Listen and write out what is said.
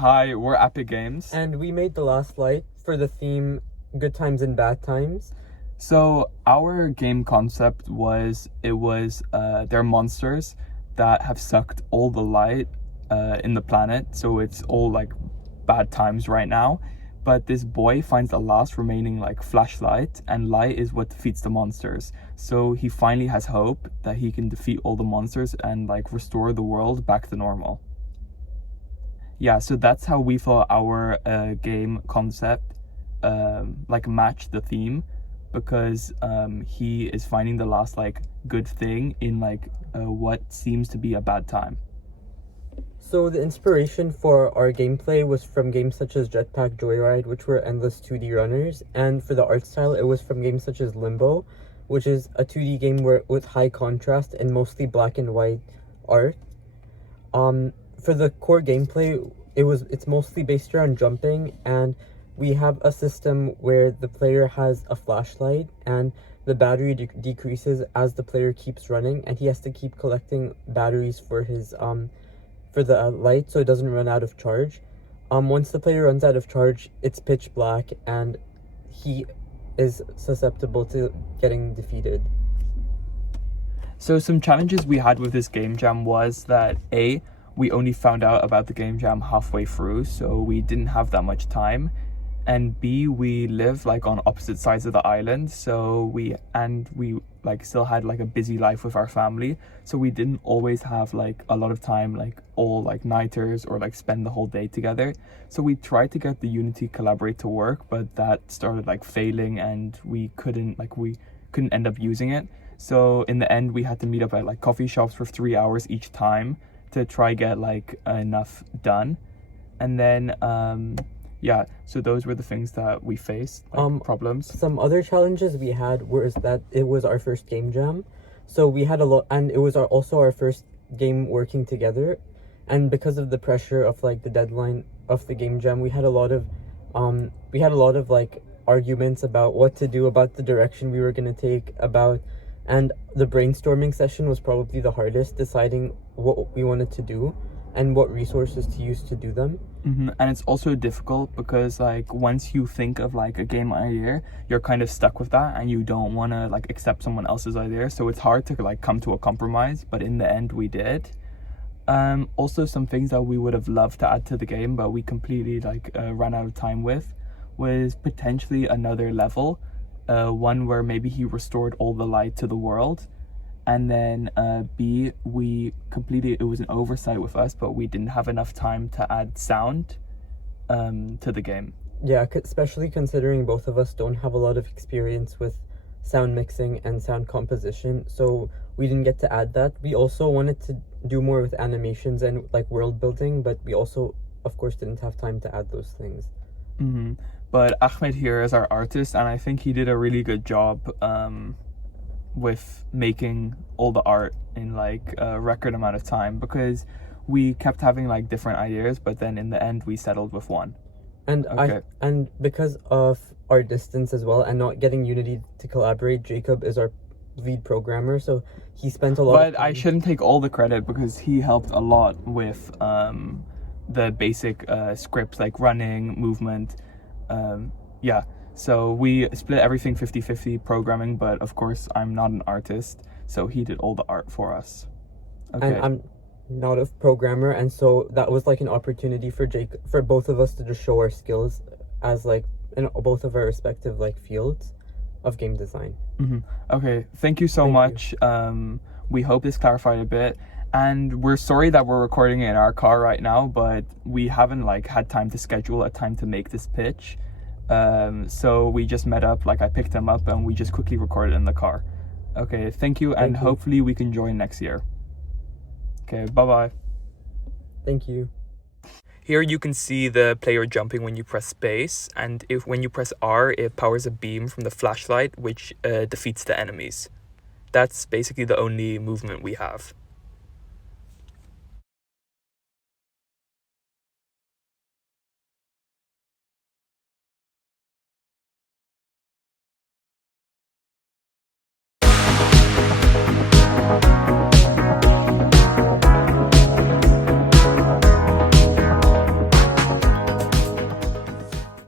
Hi, we're AppicGames. And we made the last light for the theme Good Times and Bad Times. So our game concept was, they're monsters that have sucked all the light in the planet. So it's all like bad times right now. But this boy finds the last remaining like flashlight, and light is what defeats the monsters. So he finally has hope that he can defeat all the monsters and like restore the world back to normal. Yeah, so that's how we thought our game concept like matched the theme, because he is finding the last like good thing in like what seems to be a bad time. So the inspiration for our gameplay was from games such as Jetpack Joyride, which were endless 2D runners, and for the art style it was from games such as Limbo, which is a 2D game with high contrast and mostly black and white art. For the core gameplay, it's mostly based around jumping, and we have a system where the player has a flashlight and the battery decreases as the player keeps running, and he has to keep collecting batteries for his for the light so it doesn't run out of charge. Once the player runs out of charge, it's pitch black and he is susceptible to getting defeated. So some challenges we had with this game jam was that we only found out about the game jam halfway through, so we didn't have that much time. And B, we live like on opposite sides of the island, so we like still had like a busy life with our family, so we didn't always have like a lot of time, like all like nighters or like spend the whole day together. So we tried to get the Unity Collaborate to work, but that started like failing and we couldn't end up using it. So in the end we had to meet up at like coffee shops for 3 hours each time to try get like enough done. And then yeah, so those were the things that we faced, like problems. Some other challenges we had was that it was our first game jam, so we had a lot, and it was also our first game working together, and because of the pressure of like the deadline of the game jam, we had a lot of like arguments about what to do, about the direction we were going to take, and the brainstorming session was probably the hardest, deciding what we wanted to do and what resources to use to do them. And it's also difficult because like once you think of like a game idea, you're kind of stuck with that and you don't want to like accept someone else's idea, so it's hard to like come to a compromise, but in the end we did. Also some things that we would have loved to add to the game but we completely like ran out of time with was potentially another level, one where maybe he restored all the light to the world. And then B, it was an oversight with us, but we didn't have enough time to add sound to the game. Yeah, especially considering both of us don't have a lot of experience with sound mixing and sound composition, so we didn't get to add that. We also wanted to do more with animations and like world building, but we also, of course, didn't have time to add those things. But Ahmed here is our artist, and I think he did a really good job with making all the art in like a record amount of time, because we kept having like different ideas, but then in the end we settled with one. And and because of our distance as well and not getting Unity to collaborate, Jacob is our lead programmer, so he spent a lot of time. I shouldn't take all the credit because he helped a lot with the basic scripts like running, movement, yeah. So we split everything 50-50 programming, but of course I'm not an artist, so he did all the art for us. Okay. And I'm not a programmer, and so that was like an opportunity for both of us to just show our skills as like in both of our respective like fields of game design. Okay, thank you so much. We hope this clarified a bit, and we're sorry that we're recording it in our car right now, but we haven't like had time to schedule a time to make this pitch. So we just met up, like I picked him up and we just quickly recorded in the car. Okay, thank you, and hopefully we can join next year. Okay, bye-bye. Thank you. Here you can see the player jumping when you press space, and when you press R, it powers a beam from the flashlight, which defeats the enemies. That's basically the only movement we have.